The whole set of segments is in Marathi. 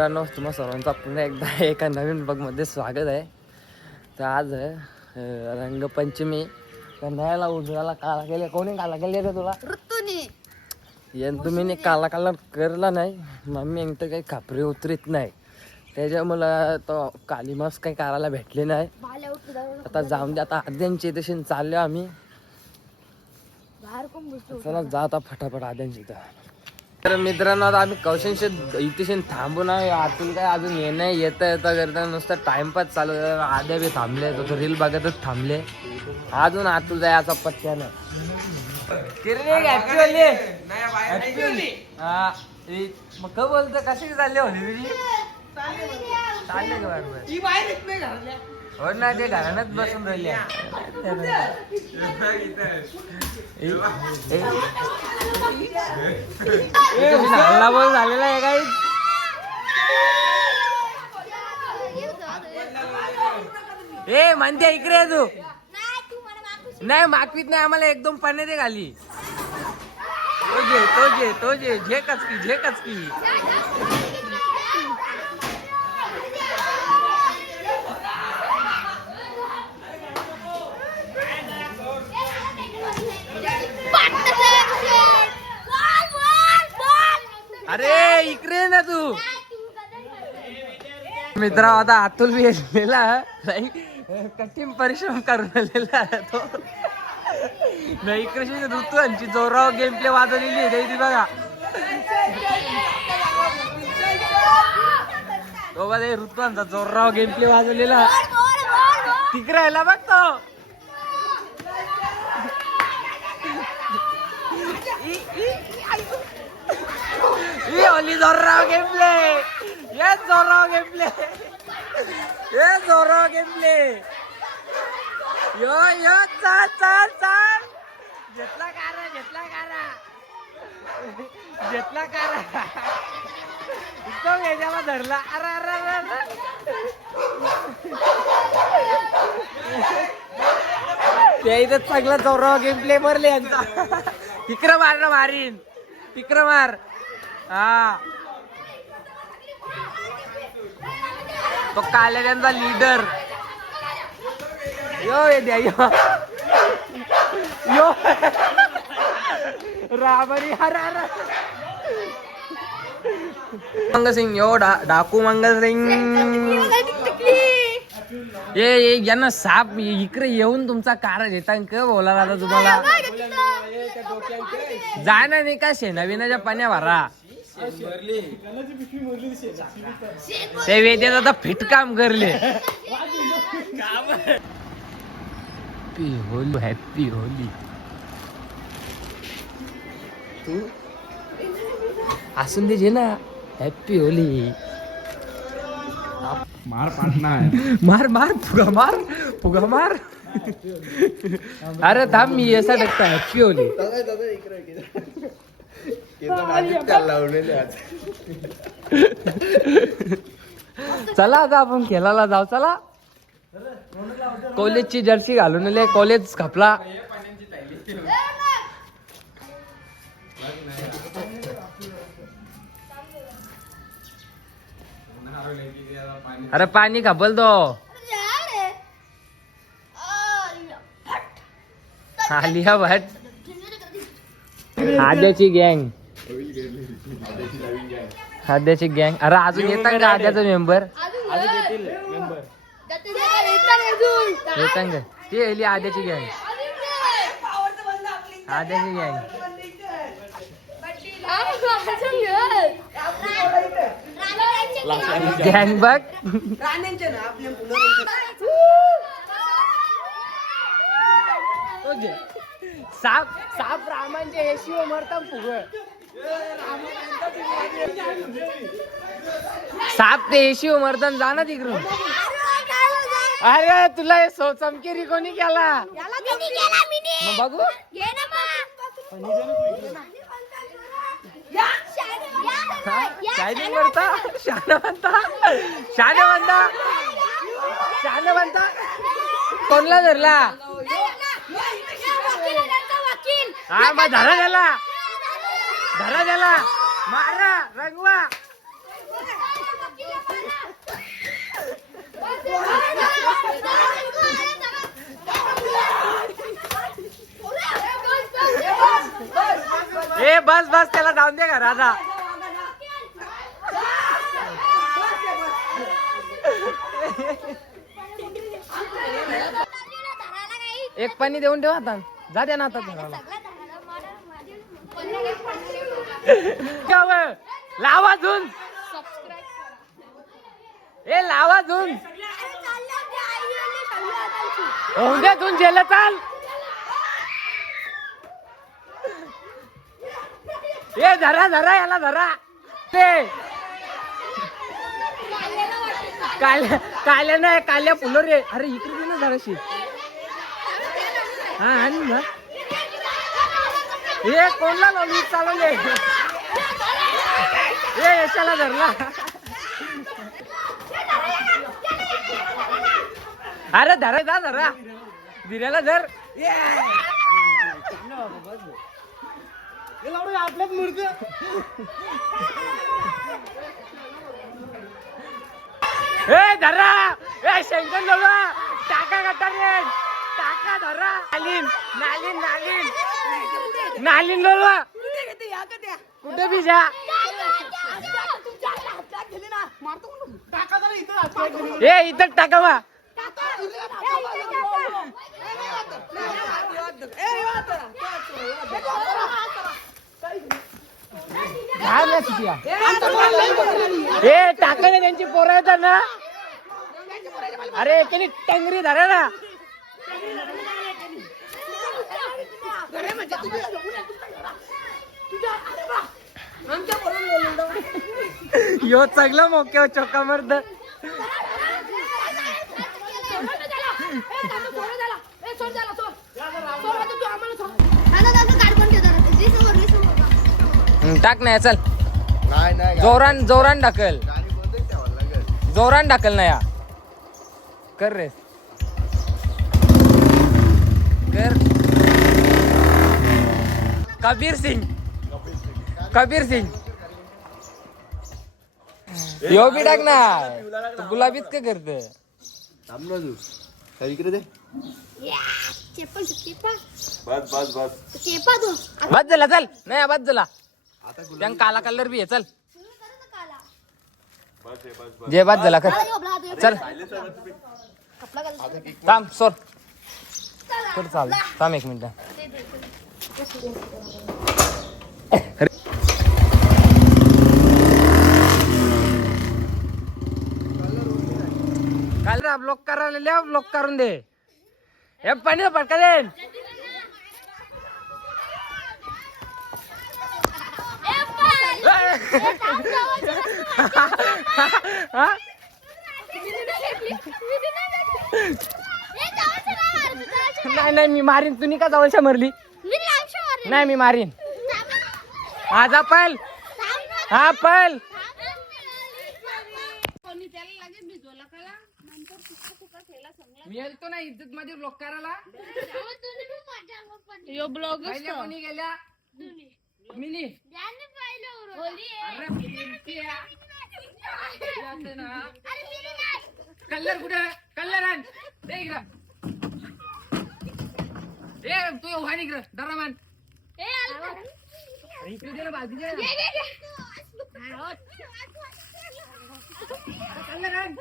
मित्रांनो, तुम्हा सर्वांचा पुन्हा एकदा एका नवीन ब्लॉगमध्ये स्वागत आहे. तर आज रंगपंचमी. कन्हैयाला उजळाला काला केले. कोणी काला केले रे तुला? ऋतूनी. तुम्ही काला कलर करला नाही. मम्मी तर काही खापरी उतरीत नाही, त्याच्यामुळं तो काली मास काही करायला भेटले नाही. आता जाऊन दे. आता आद्यांची तशी चाललो आम्ही. चला जा आता फटाफट आद्यांची. तर मित्रांनो, आता आम्ही कौशनशी इथे थांबून आहे. आतून काय अजून येणं येता करता नुसतं टाइमपास चालू. आद्या बी थांबले, तो रील बघतच थांबले. अजून आतून जायचा पत्त्या नाही. मग का बोलतो कशी चालले होते तुझी? चालले का बरोबर? हो ना, ते घरानच बसून राहिले. बोल झालेला आहे काही. ए म्हणते इकडे तू. नाही मागवीत नाही आम्हाला. एकदम पाणी दे खाली. तो जे झे कचकी. अरे इकडे ना तू. मित्र, आता अतुल बी येलेला कठीण परिश्रम करून आलेला तो. नाही इकडे ऋतूंची जोरावर गेम प्ले वाजवलेली आहे ती बघा. तो बघा ऋतूंचा जोरावर गेम प्ले वाजवलेला तिकडे राहिला बघ तो. ओली जोराव गेम प्ले. ये जोराव गेम प्ले. यो चाल. घेतला कारा तो याच्याला धरला. अरे ते इथं चांगला जोराव गेम प्ले भरले यांचा. तिकडं मारीन. तिकडं मार. हा, तो काल्या त्यांचा लीडर. यो राबरी. मंगसिंग यो डाकू मंगसिंग. ये यांना साप इकडे येऊन तुमचा कार घेता का बोला आता तुम्हाला. जा ना नाही का शेणाविनाच्या पाण्या भरा. ते वेद्यात आता फिट काम करले. Happy Holy. तू असून दे ना. Happy Holy. मार पाटणार. मार फुगा मार. अरे थांब, मी असा टाकता हॅपी होली. चला आता आपण खेळायला जाऊ. चला, कॉलेजची जर्सी घालून आले. कॉलेज खपला. अरे पाणी खपल तो. आलिया भट. आद्याची गँग. अरे अजून येतात का आद्याचा मेंबर? येतात का ते आद्याची गँग. गँग बघ. साप रामांचे येशिव मरता फुग. साप ते येशिव मरताना जा ना तिकडून. अरे तुला चमकेरी कोणी केला? मग बघू. शायनिंग करता. शान म्हणता. कोणला धरला? हा मग धरा त्याला. मारा रंगवा. ए बस बस त्याला जाऊन दे घरात आता. एक पाणी देऊन ठेवा आता. जा द्या ना आता घराला. लावा अजून. ए लावा अजून. उद्या तून जेला चाल. ए धरा धरा याला धरा. ते काल्या नाही काल्या फुलं रे. अरे इकडे दे ना जराशी. हा आणि ना हे कोणला लावली चालवले. ए यशाला धरला. अरे धरा जा धरा. दिऱ्याला धर. आपल्याच मूर्त. ए धरा. ए शंकर लोला टाका गटा रे. टाका धरा. नालीन नालीन नालीन नालीन लोला कुठे बिजा. ए इथं टाका वा. ए टाका ना त्यांची पोरं येतात ना. अरे एकेने टंगरी धरा ना. यो चांगला मोक्या चोका मर्द. टाक नाही चल. जोरान जोरान ढकल. जोरान ढकल ना या. कर रे कर. कबीर सिंग. कबीर सिंग यो बी टाक ना. गुलाबीच काय करत. इकडे दे. बस झाला चल. नाही बस झाला. त्या काला कलर बी आहे चल. जे बस झाला कर चल. थांब सोर कर चाल. थांब एक मिनिट. काल रा ब्लॉक करायला ब्लॉक करून दे. हे पाणी पटका दे. नाही नाही मी मारीन. तुम्ही का जवळच्या मरली. नाही मी मारीन. आजा पल. हा पल. मी येतो ना इज्जत मध्ये ब्लॉक करायला. कोणी गेल्या मिनी. कलर कुठे. कलर आण दे इकडं. ए तू व्हाय इकडं दरामान. इकडे दे ना बाजूला. कलर आण.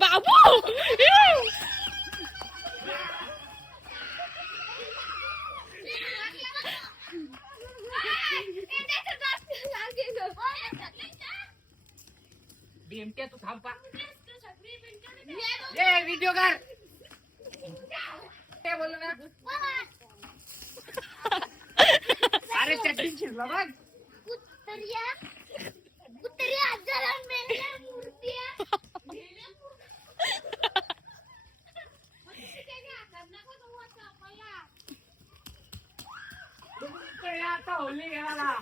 बाबू बीएमटी तू थांब पा. ए व्हिडिओ कर. काय बोललो ना. अरे चटणी शिरला बघ. आता होली घ्यायला.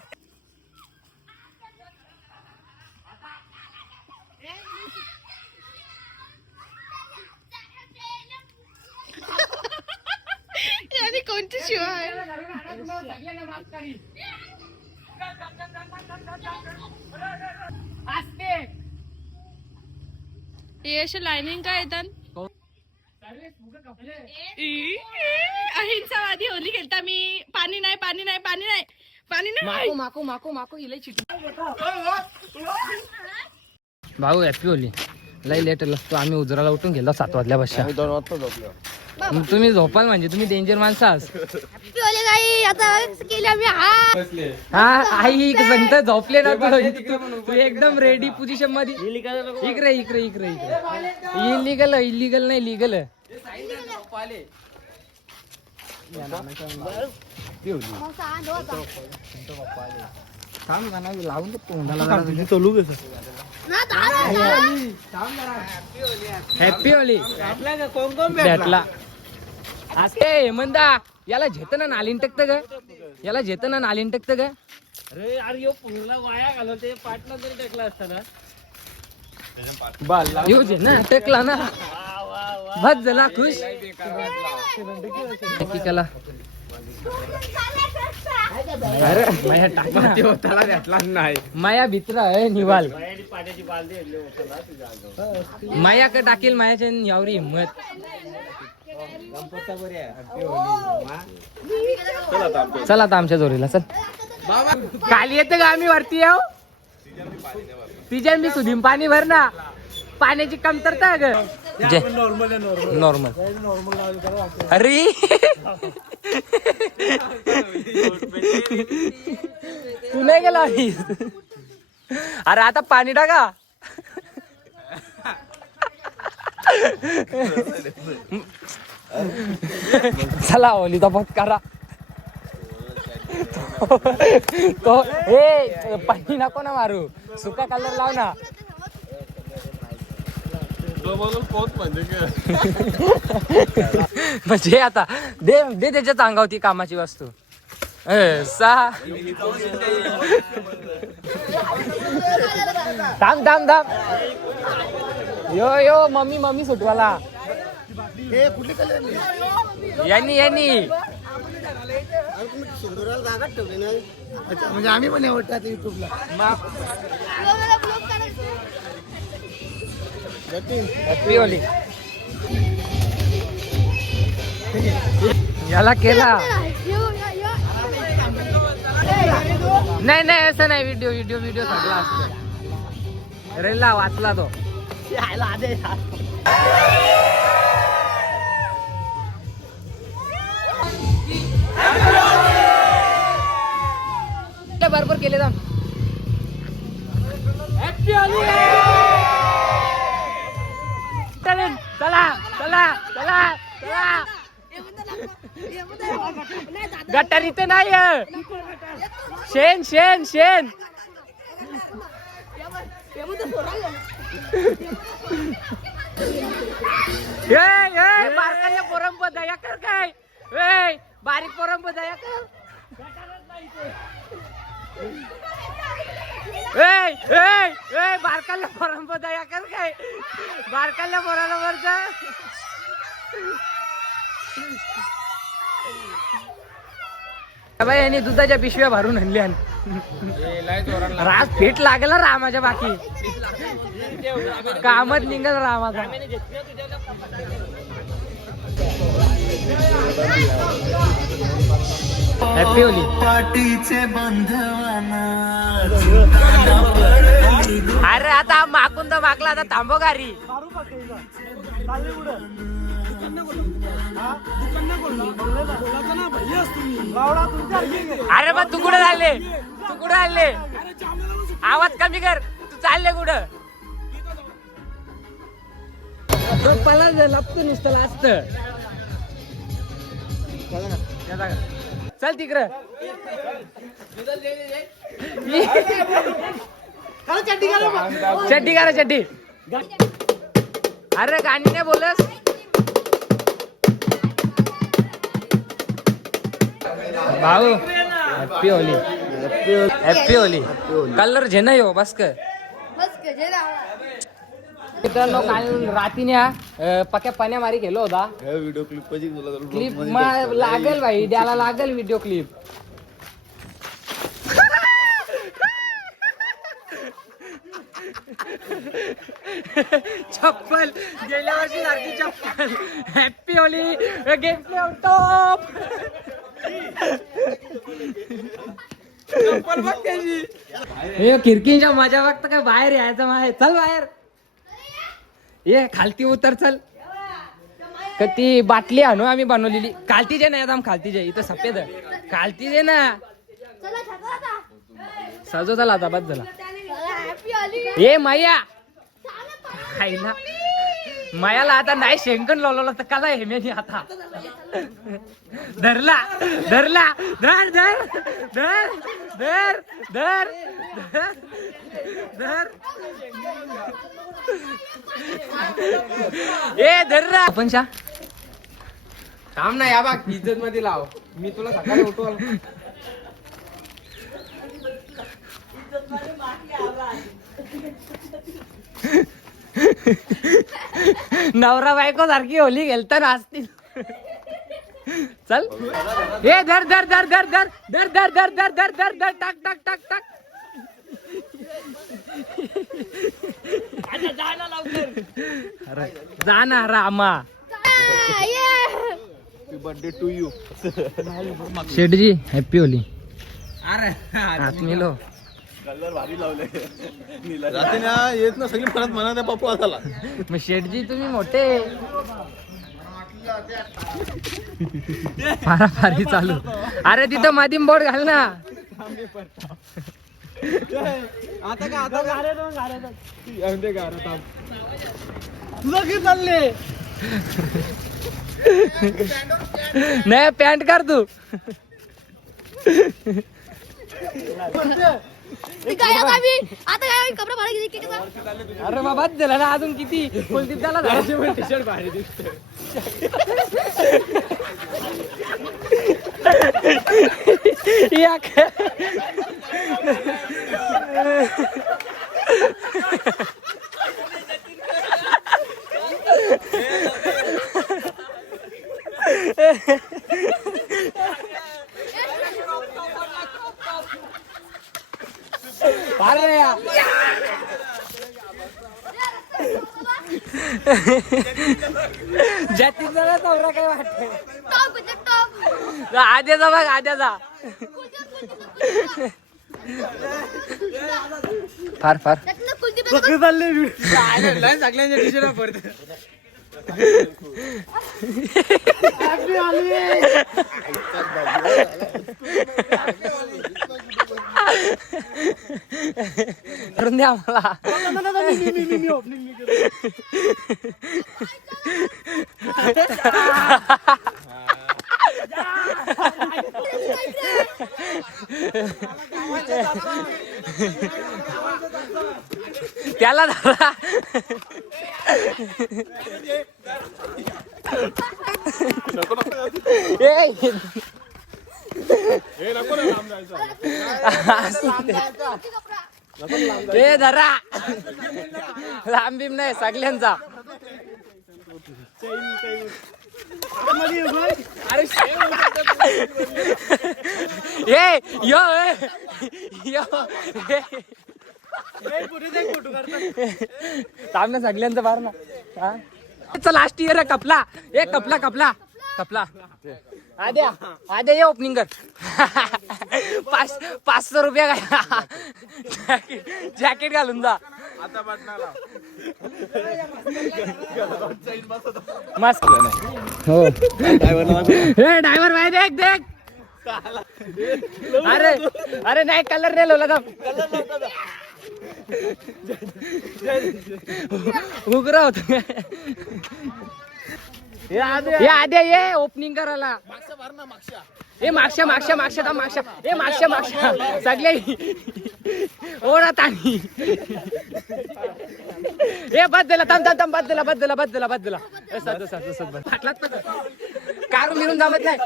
यानी कोणती शिवाय हे असे लाईनिंग काय येतात अहिंसावादी होली खेळता मी पाणी नाही पाणी नाही पाणी नाही पाणी नाही माको माको माको इले चिट भाऊ हॅपी होली लई लेट लागतो आम्ही उजराला उठून गेलो 7 वाजल्यापासून 2 वाजता झोपलो तुम्ही झोपाल म्हणजे तुम्ही डेंजर माणसं आहात हा आई सांगता झोपले ना तू एकदम रेडी पोझिशन मध्ये इकडे इकडे इकडे इलिगल इलिगल नाही लिगल लावून हॅपी होली भेटला ए मंदा याला झेत ना नालीन टकत ग याला झेत ना नालीन टकत ग अरे यार यो पुंगला वाया घालवते पाटला तरी टकला असताना येऊ जे ना टकला ना बस झाला खुश कला अरे माया टाकला त्याला भेटला नाही माया भित्र आहे निवाल माया का टाकेल मायाच्या यावरी हिंमत चल आता आमच्या जोरीला चल खाली येते का आम्ही वरती येऊ तिच्या मी सुधीम पाणी भर ना पाण्याची कमतरता ग नॉर्मल अरे तू नाही गेला अरे आता पाणी टाका चला ओली तो बहुत करा तो हे पाणी नको ना मारू सुका कलर लाव ना म्हणजे आता दे दे त्याच्या अंगावती कामाची वस्तू थांब थांब थांब यो यो मम्मी मम्मी सुटवाला यांनी यांनी म्हणजे आम्ही पण आवडतात युट्यूबला हॅपी होली याला केला नाही नाही असं नाही व्हिडिओ व्हिडिओ व्हिडिओ सगळा असतो रेला वाचला तो बरोबर केले जाऊन चला चला चला चला गटार इथे नाही शेण शेण शेण बारकाल्या पोरंप दया कर काय बारीक पोरंप दया कर बारकाल्या पोरंप दया कर काय बारकाल्या पोराला वरच बाई यांनी दुधाच्या पिशव्या भरून आणल्या राज फेट लागला रामाच्या बाकी कामच निघल रामाचा हॅपी होली अरे आता मागून तर मागला आता थांबो गारी अरे मग तू कुठे झाले तू कुठे आले आवाज कमी कर तू चालले कुठं पला लपतो नुसतं असत चल तिकडं चड्डी करा चड्डी अरे गाणी नाही बोलस भाऊ happy Holi happy Holy colour झे नाही हो बस कर मित्रांनो काल रातीने पक्या पाण्या मारी गेलो होता. व्हिडिओ क्लिप लागेल भाई, द्यायला लागेल व्हिडिओ क्लिप. चप्पल गेल्या वर्षी सारखी चप्पल. Happy Holy. Game play on top. चप्पल बघ त्याची. हे खिडकीच्या मजा बघता काय, बाहेर यायचं माहे. चल बाहेर ये, खालती उतर चल. ती बाटली आणू आम्ही बनवलेली. खालतीचे नाही आता, खालतीचे इथं सफेद खालतीचे ना. सजो चला आता, बस झाला. ये माया खायला मायाला आता नाही शेंकण लावलं तर कला हे मी आता धरला धरला. धर धर धर धर धर धर. ए धर आपण शा थांब ना. या बाग इज्जत मध्ये लाव. मी तुला सकाळी उठवल. नवरा बायको सारखी होली गेलता असतील. चल हे धर धर धर धर धर धर धर धर धर धर धर धर. टाक टाक टाक टाक. अरे जा ना रामा. Birthday to you. शेठजी हॅपी होली. अरे हात मिलो. कलर भारी लावले. रात्री ना येत ना सगळी परत म्हणा त्या पप्पू असाला. मग शेठजी तुम्ही मोठे. फाराफारी चालू. अरे तिथं मधीम बोर्ड घाल ना. आता का आता तुझं चालले. नाही पॅन्ट कर तू. अरे बाबा झाला ना अजून किती. कुलदीप त्याला टी शर्ट भारी दिसत. अरे जातीचा नवरा काय वाटत. आद्याचा बघ आद्याचा. फार फार सगळ्यांच्या टी शर्ट पडत. करून द्या आम्हाला. त्याला धरा. हे धरा. लांब बीम नाही सगळ्यांचा. ये यो यो सामने सगळ्यांचा बार ना. लास्ट इयर आहे कपला. एक कपला कपला कपला. आद्या आद्या ये ओपनिंग कर. 500 रुपया काय जॅकेट घालून जा. मस्त हो. हे ड्रायव्हर भाई देख देख. अरे अरे नाही कलर नाही लावला. उग्र होत. हे आद्या ये ओपनिंग करायला. हे मागच्या मागच्या मागच्या मागच्या हे मागच्या मागच्या सगळे ओढत आणि हे बस दिला. थांब थांब थांब. बस दिला बस दिला बस दिला बस दिला. कारून मिळून जमत नाही.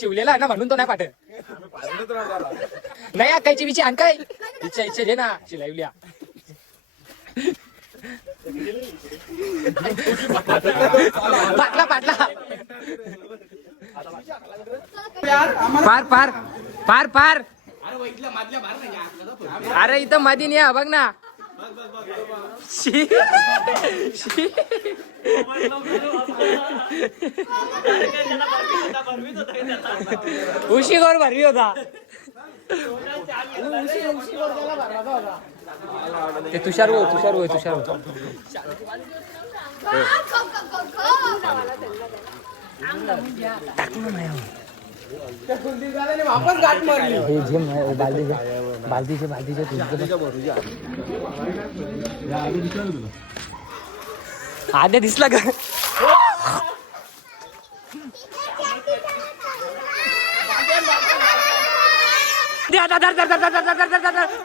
शिवलेला ना म्हणून तो नाही पाठत. नाही कायची विचार आण काय इच्छा इच्छा दे ना शिलावल्या. पाटला पाटला पार पार पार पार. अरे इथं मधी नाही बघ ना. शी. शी. उशी गोर भरवी होता ते. तुषार हो तुषार हो तुषार हो. आद्या दिसला का.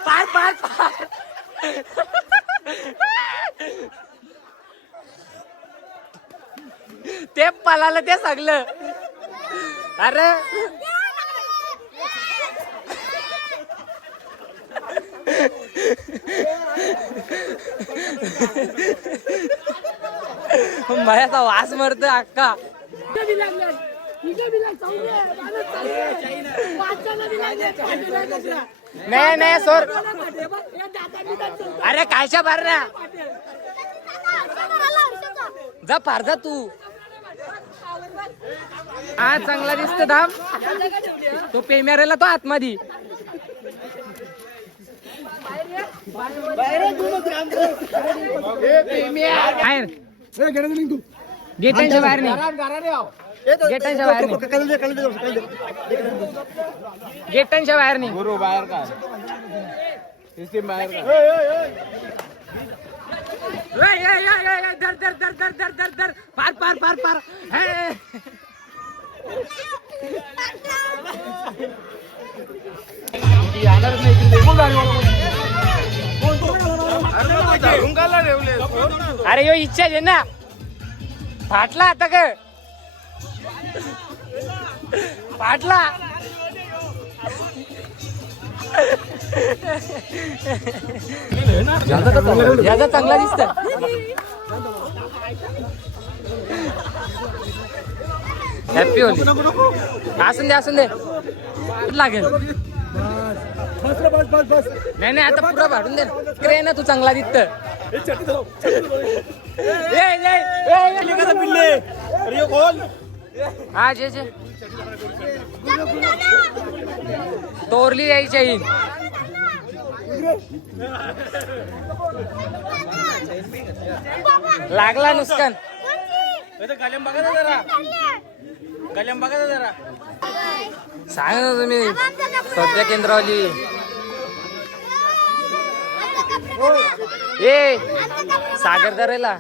पार पार पार. ते पलाला ते सगळं. अरे माझ्याचा वास मरतो अक्का. नाही नाही सोर. अरे कायच्या बार ना जा फार जा तू. हा चांगला दिसत धाम. तो पेम्यारेला तो आतमध्ये. गेटांच्या बाहेर नाही. गेटांच्या बाहेर नाही. गेटांच्या बाहेर नाही. गुरु बाहेर का बाहेर दर दर दर दर दर दर दर पार पार पार पार. अरे यो इच्छा आहे ना. फाटला आता का फाटला. याचा चांगला दिसत. Happy Holy. असून दे असून दे लागेल. नाही नाही आता पुरा भाडून दे. इकडे ना तू चांगला दिसत. हा जे जे तोरली यायची येईल. लागला नुकसान. कलम बघा जरा. कलम बघा जरा. सांग ना तुम्ही सध्या केंद्रावली. ए सागरदारेला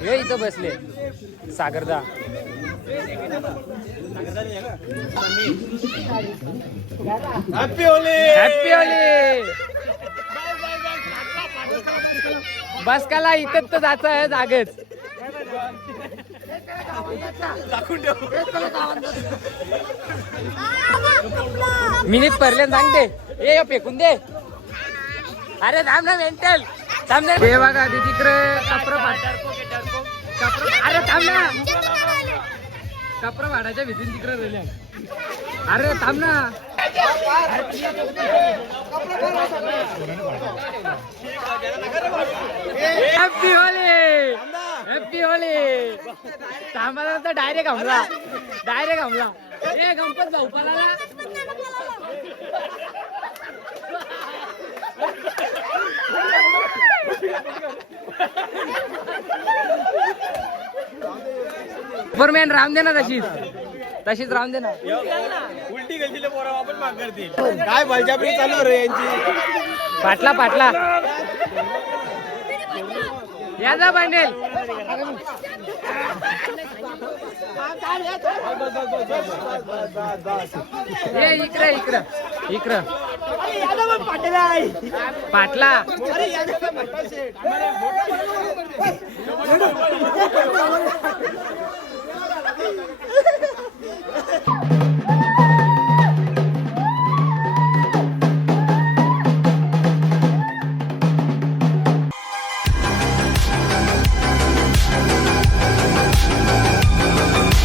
हे इथं बसले. सागरदा हॅपी होली. हॅपी होली. बस काला इथंच तर जायचं आहे जागेच. मिनिट पडले सांगते. ए फेकून दे. अरे थांब ना मेंटल थांब ना. हे बघा तिकडे कपडा अरे थांब ना. कपडा भाडाच्या भीतीन तिकडे राहिल्या. अरे थांब ना. हॅपी होली. Happy Holy. थांबा तर डायरेक्ट हमला. डायरेक्ट हमला. ए गणपत भाऊ पळाला. सुपरमॅन राम दे ना. तशीच राम दे ना. उलटी गल्लीला पोरा वापस माग करतील. काय बळजाबरी चालू रे यांची. पाटला पाटला याचा बांडेल. ये इकडे इकडं इकडं. पाटला